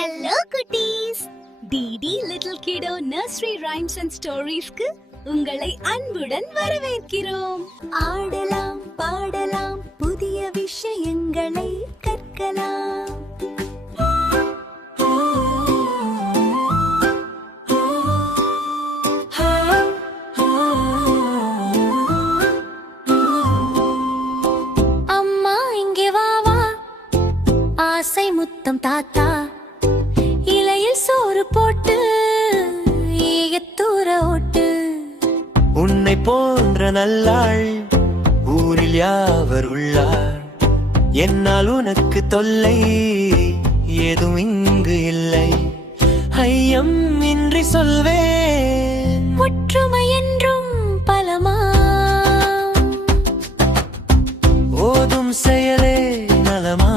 Hello cuties. DD Little Kiddo Nursery Rhymes and Storiesக்கு உங்களை அன்புடன் வரவேற்கிறோம். ஆடலாம் பாடலாம் புதிய விஷயங்களை கற்கலாம். அம்மா இங்கே வா வா, ஆசை முத்தம் தாத்தா, இலையில் சோறு போட்டு ஏகத்தூர ஓட்டு. உன்னை போன்ற நல்லாள் ஊரில் யாவர் உள்ளார், என்னால் உனக்கு தொல்லை ஏதும் இங்கு இல்லை. ஐயம் இன்றி சொல்வேன், ஒற்றுமை என்றும் பலமா, ஓதும் செயலே நலமா.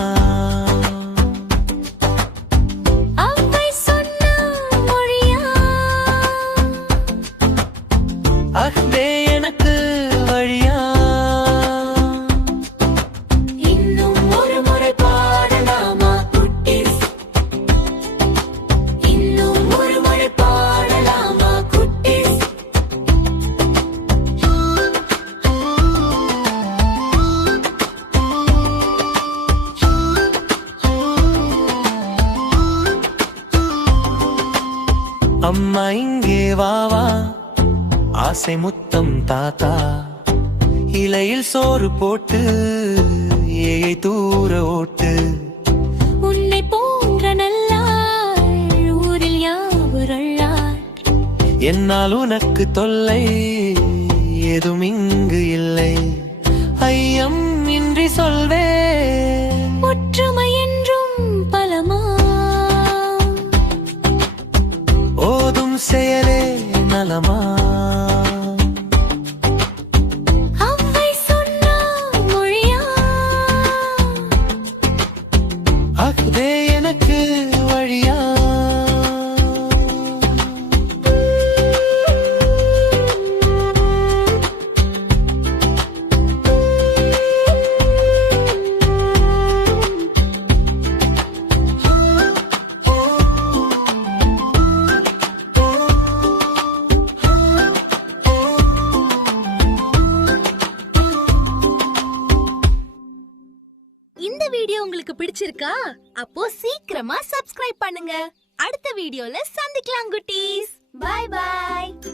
அவ்வை சொன்ன மொழியா, அஹ்வே எனக்கு வழியா. இன்னும் ஒரு முறை பாடலாமா குட்டீஸ், இன்னும் ஒரு முறை பாடலாமா குட்டீஸ். அம்மா இங்கே வா வா, ஆசை முத்தம் தாத்தா, இலையில் சோறு போட்டு ஏயை தூர ஓட்டு. உன்னை போன்ற நல்லாள் ஊரில் யாவர் அள்ளார், என்னால் உனக்கு தொல்லை ஏதும் இங்கு இல்லை. ஐயம் இன்றி சொல்வேன், ஒற்றுமை என்றும் பலமா, ஓதும் செயலே நலமா. அவ்வை சொன்ன மொழியா, அஹ்வே எனக்கு வழியா. இந்த வீடியோ உங்களுக்கு பிடிச்சிருக்கா? அப்போ சீக்கிரமா சப்ஸ்கிரைப் பண்ணுங்க. அடுத்த வீடியோல சந்திக்கலாம் குட்டீஸ். Bye by.